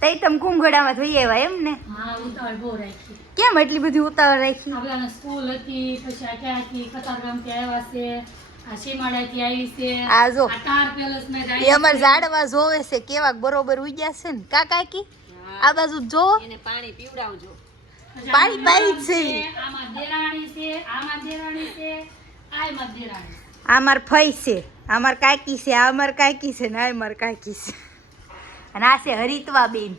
તઈ તમે કુંભગડામાં જોઈ આવ્યા એમ ને? હા, ઉતાવળ બહુ રાખી. કેમ એટલી બધી ઉતાવળ રાખી? આપણાને સ્કૂલ હતી, પછી આ ક્યાંથી કતારગામથી આવ્યા છે, આ સીમાડાથી આવી છે, આ જો આ તાર પેલેસમાં જ એ આવી અમાર છે. ઝાડવા જોવે છે કેવા બરોબર ઉગ્યા છે ને કાકી આ બાજુ જો એને પાણી પીવડાવજો. પછી પાણી પાઈ જ છે. આમાં દેરાણી છે, આમાં દેરાણી છે, આમાં દેરાણી છે. આ માર ફઈ છે, આ માર કાકી છે, આ માર કાકી છે ને આ માર કાકી છે, અને આ છે હરિતવા બેન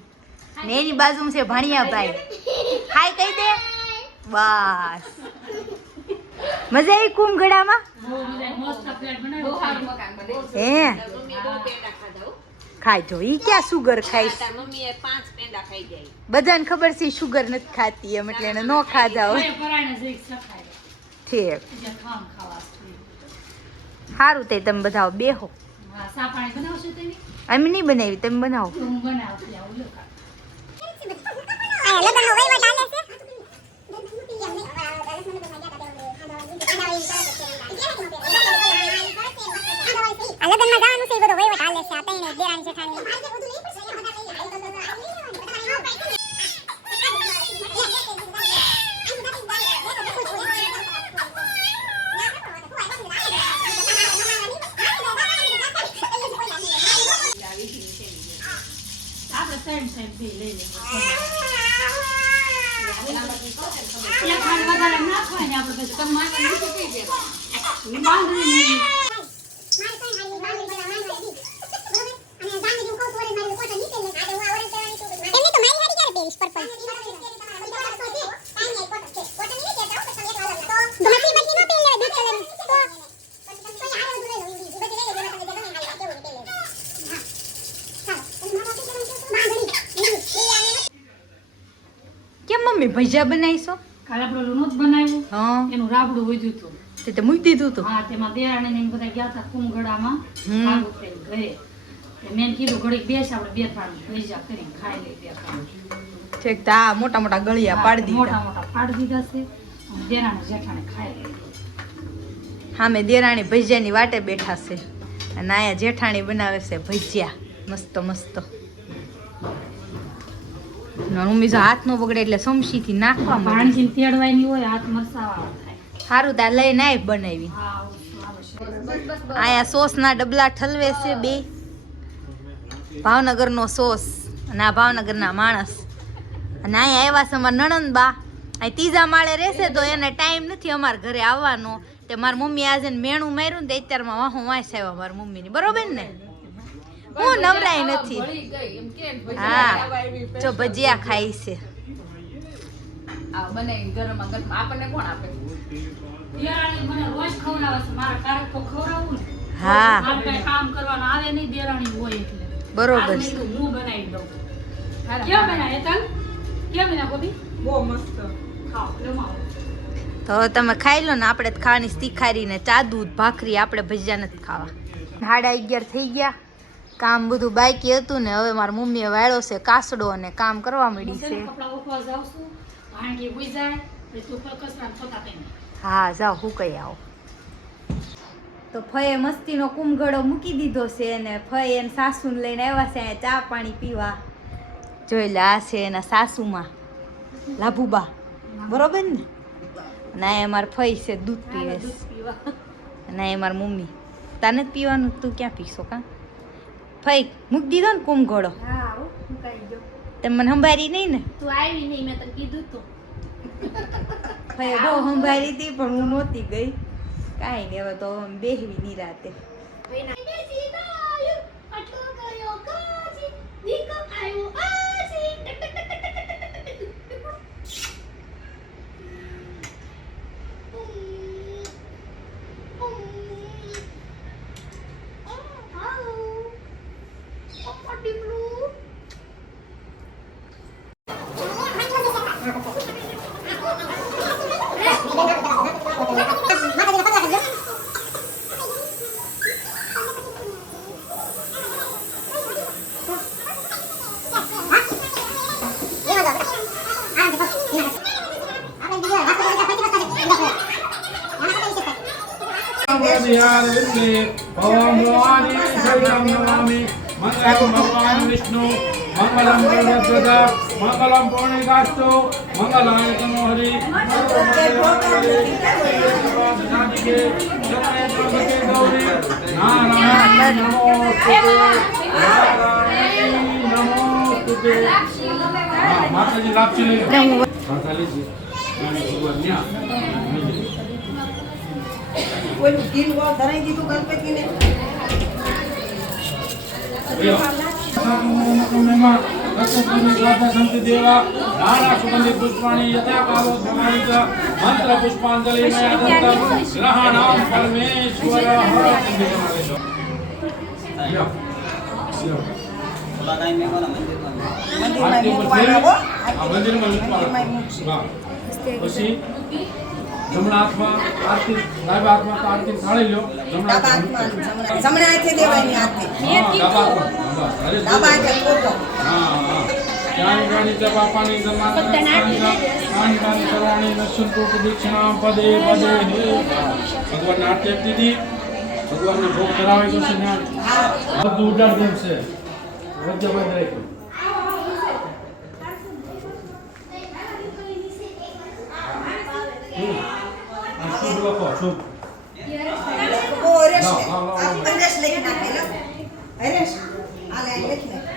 ને એની બાજુમાં છે ભાણિયાભાઈ. હાય કહી દે. બસ મજા આવી કુંભગડામાં? બહુ બધા મસ્ત ફ્લેટ બહુ બનાવ્યો સારું મકાન બને. હે મમ્મી બહુ પેંડા ખાધા હો. ખાજો ઈ ક્યાં સુગર ખાઈશ? તાર મમ્મીએ 5 પેંડા ખાઈ જાય. બધાને ખબર છે સુગર નથી ખાતી એમ એટલે એને ન ખાધા હોય. હવે પરાયણે જઈ સખાય ઠીક જે ખામ ખાવા છે. સારું તે તમે બધા બેહો. હા, સા પાણી બનાવશો તમે? અમે નહીં બનાવી, તમે બનાવો. તો હું બનાવતી આવું લો કા. આપણે ત્રણ સાઈડ બે લઈ લઈએ. એક હાથ વધારે નાખવાય ને આપણે પછી તમારે નીચે થઈ જાય. બાંધણી નહીં. કેમ મમ્મી ભજીયા બનાવીશો? કાલે આપણે ઓલું નહોતું બનાવ્યું, હા એનું રાબડું વધ્યું હતું. તે મૂકી દીધું તું. હા, તેમાં દેરાણી ને બધા ગયા હતા કુંભગડામાં હમ. સારું થઈને ઘરે. તે મેં કીધું ઘડીક બેસ આપણે બે ત્રણ ભજીયા કરીને ખાઈ લઈએ બે ત્રણ. ઠીક તો આ મોટા મોટા ગળિયા પાડી મોટા દીધા. મોટા પાડી દીધા છે અને દેરાણી જેઠાણી ખાઈ લઈએ. હા મેં દેરાણી ભજીયાની વાટે બેઠા છે અને આયા જેઠાણી બનાવે છે ભજીયા મસ્ત મસ્ત. મમ્મી જો હાથ નો બગડે એટલે સમસીથી નાખવા માંડી. ભાણજીને તેડવાની હોય હાથ મરસાવાળા થાય. સારું તાર લઈને આય બનાવી. હા, આવશે. આયા સોસના ડબલા ઠલવે છે બે. ભાવનગરનો સોસ અને આ ભાવનગરના માણસ. અને અહીંયા આવ્યા છે અમારા નણંદબા. અહીં ત્રીજા માળે રહેશે તો એને ટાઈમ નથી અમારા ઘરે આવવાનો. તે મારી મમ્મી આજે મેણું માર્યું ને તે અત્યારમાં વાહું વાંસ આવ્યા મારી મમ્મીની. બરોબર ને? હું નવરાય નથી. હા જો ભજીયા ખાઈ છે. આ બનાવીને ગરમા ગરમ આપણને કોણ આપે? દેરાણી મને રોજ ખવડાવે છે. મારે ક્યારેક તો ખવડાવવું ને. હા મારે કાંઈ કામ કરવાનું આવે નહીં, દેરાણી હોય એટલે. બરોબર આજ મેં છે. કીધું હું બનાવી દઉં. કેમ બન્યા હેતલ? કેમ બન્યા ગોપી? બહુ મસ્ત. ખાઓ, જમાવો. તો હવે તમે ખાઈ લો ને. આપણે જ ખાવાની તીખારી ને ચા દૂધ ભાખરી, આપણે ભજીયા નથી ખાવા. 11:30 થઈ ગયા. કામ બધું બાકી હતું ને હવે મારી મમ્મીએ વાળ્યો છે કાસડો અને કામ કરવા માંડી છે. કપડાં ઉઠવા જાઉં છું. ભાણકી હુઈ જાય પછી તું કચરા થતા કઈ નહીં. હા જાઓ હું કઈ આવો. તો ફઈએ મસ્તીનો કુંભગળો મૂકી દીધો છે અને ફઈ એને સાસુને લઈને આવ્યા છે અહીંયા ચા પાણી પીવા. જોઈ લે આ છે એના સાસુમાં લાભુબા. બરોબર ને? અને આ અમારા ફઈ છે દૂધ પીવે છે. દૂધ પીવા. અને આ મારી મમ્મી. તાને જ પીવાનું, તું ક્યાં પીશો કા? ફઈ મૂકી દીધો ને કુંભગળો. હા, હો, મુકાઈ ગયો. તમે મને સંભાળી નહીં ને? તું આવી નહીં, મેં તને કીધું તું. ફઈએ બહુ સંભાળી હતી પણ હું નહોતી ગઈ. કાંઈ નહીં, હવે તો બેહવી નિરાતે. Om મંગલમ ભગવાન વિષ્ણુ મંગલમ ગરુડધ્વજ મંગલમ પૂર્ણિકાસ્તુ મંગલાય તનો હરિ નારાયણ નમોસ્તુતે માતાજી લાપસી લઈ માતાજી ભગવાન ન્યા કોઈ દિલ વો ધરાઈ દીધું ગણપતિને सुगंधित पुष्पाणि यथा कालो समाहित मंत्र पुष्पांजलि ग्रहाणाम परमेश्वर मंदिर में પછી જમણા હાથમાં આરતી ડાબા હાથમાં તો આરતી થાળી લ્યો જમણા જમણા હાથે દેવાની આરતી હા ડાબા હાથે ફોટો હા જ્ઞાની જ્ઞાની ચ બાપાની જમાના જ્ઞાની સર્વાણી નશુંતુ દીક્ષણા પદે પદે હે ભગવાન આરતી આપી દીધી ભગવાનને ભોગ કરાવે તો છે ને બધું ઉડાડ દેમ છે વજ્જ બંધ રાખ્યું શુભ લખો શુભ ઓ હરેશ આપ હરેશ લખી નાખેલો હરેશ આ લે લખી નાખ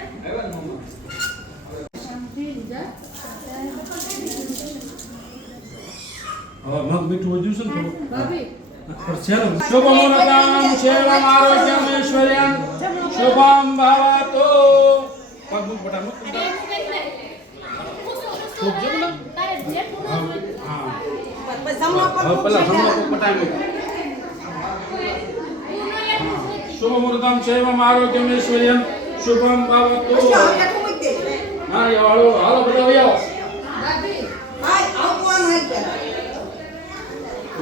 મગ મીઠું વધ્યું છે ને થોડું શુભમુહૂર્તમ શિવમ આરોગ્યમ ઐશ્વર્યમ શુભમ ભવતુ પગનું બટન શુભ જો ને હા જમણા પર પેલા જમણો પગ બટાઈ શુભમુહૂર્તમ શિવમ આરોગ્યમ ઐશ્વર્યમ શુભમ ભવતુ મારી વાળો હાલો બધા વયો હાય આવવાનું હાલ પેલા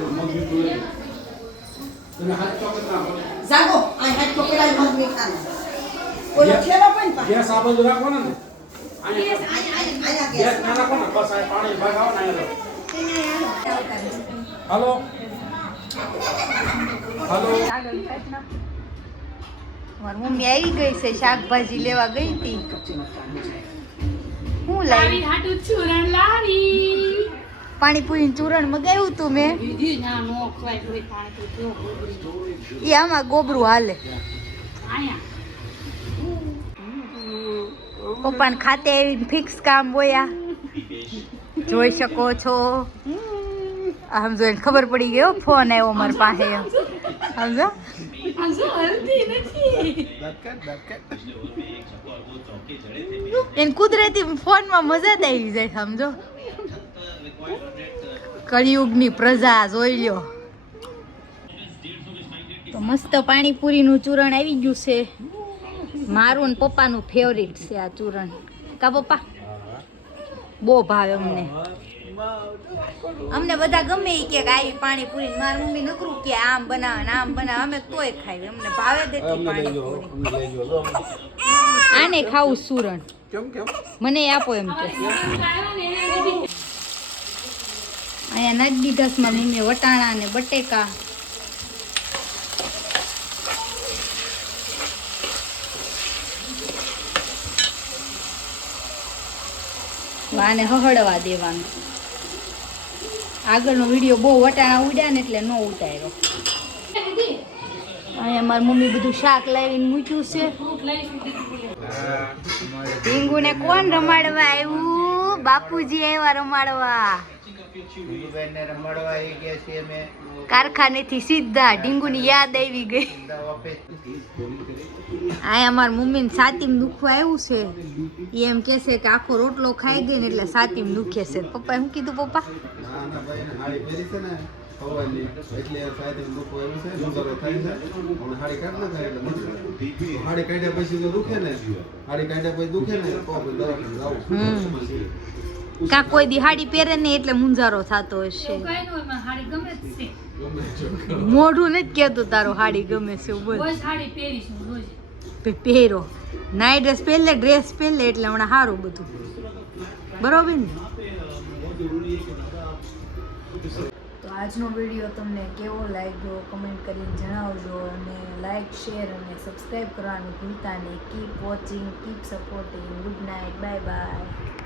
મગ મીઠું તમે હાથ ચોકટ ના બોલે જાગો આ હાથ તો પેલા મગ મીઠાનો ઓલો ખેલો પણ પા ગેસ આ બાજુ રાખવાનો ને આયા ગેસ ના રાખો ને બસ આ પાણી ભગાવો ને હાલો હાલો મારી મમ્મી આવી ગઈ છે શાકભાજી લેવા ગઈ હતી હું લાવી હાટુ ચૂરણ લાવી પાણીપુરી ચૂરણ મગાવ્યું તું મેં દીદી ના નો ખવાય કોઈ પાણી એ આમાં ગોબરું હાલે આયા પપ્પાને ખાતે આવીને ફિક્સ કામ બોયા જોઈ શકો છો આમ જોઈને ખબર પડી ગયો ફોન આવ્યો મારી પાસે સમજો આજો હલતી નથી એને કુદરતી ફોનમાં મજા જ આવી જાય સમજો કળિયુગની પ્રજા જોઈ લ્યો તો મસ્ત પાણીપુરીનું ચૂરણ આવી ગયું છે મારું ને પપ્પાનું ફેવરિટ છે આ ચૂરણ કા પપ્પા બહુ ભાવે અમને બધા ગમે ઈ કે આવી પાણીપુરી મારી મમ્મી નકરું કે આમ બનાવે આમ બનાવે અમે તોય ખાવી અમને ભાવે દેતી પાણીપુરી આને ખાવું ચૂરણ મને આપો એમ કે અહીંયા નાખી દીધા છે મારી મમ્મીએ વટાણા અને બટેકા આને હળવા દેવાનું આગળનો વિડીયો બહુ વટાણા ઉડ્યા ને એટલે ન ઉતાર્યો અહીંયા મારી મમ્મી બધું શાક લાવીને મૂક્યું છે ઢીંગુને કોણ રમાડવા આવ્યું બાપુજી આવ્યા રમાડવા કારખાનેથી સીધા ઢીંગુની યાદ આવી ગઈ આ અમારા મમ્મીને સાતીમ દુખવા આવ્યું છે એ એમ કે છે કે આખો રોટલો ખાઈ ગઈ ને એટલે સાતીમ દુખે છે પપ્પાએ શું કીધું પપ્પા કા કોઈ દી હાડી પહેરે ને એટલે મુંજારો થતો હશે મોઢું નથી કેતું તારો હાડી ગમે છે બોલ પહેરો નાઈ ડ્રેસ પહેરલે ડ્રેસ પહેરલે એટલે હમણાં સારું બધું બરોબર ને તો આજનો વિડીયો તમને કેવો લાગ્યો કમેન્ટ કરીને જણાવજો અને લાઈક શેર અને સબસ્ક્રાઈબ કરવાનું ભૂલતા નહીં. Keep watching, keep supporting. Good night, bye bye.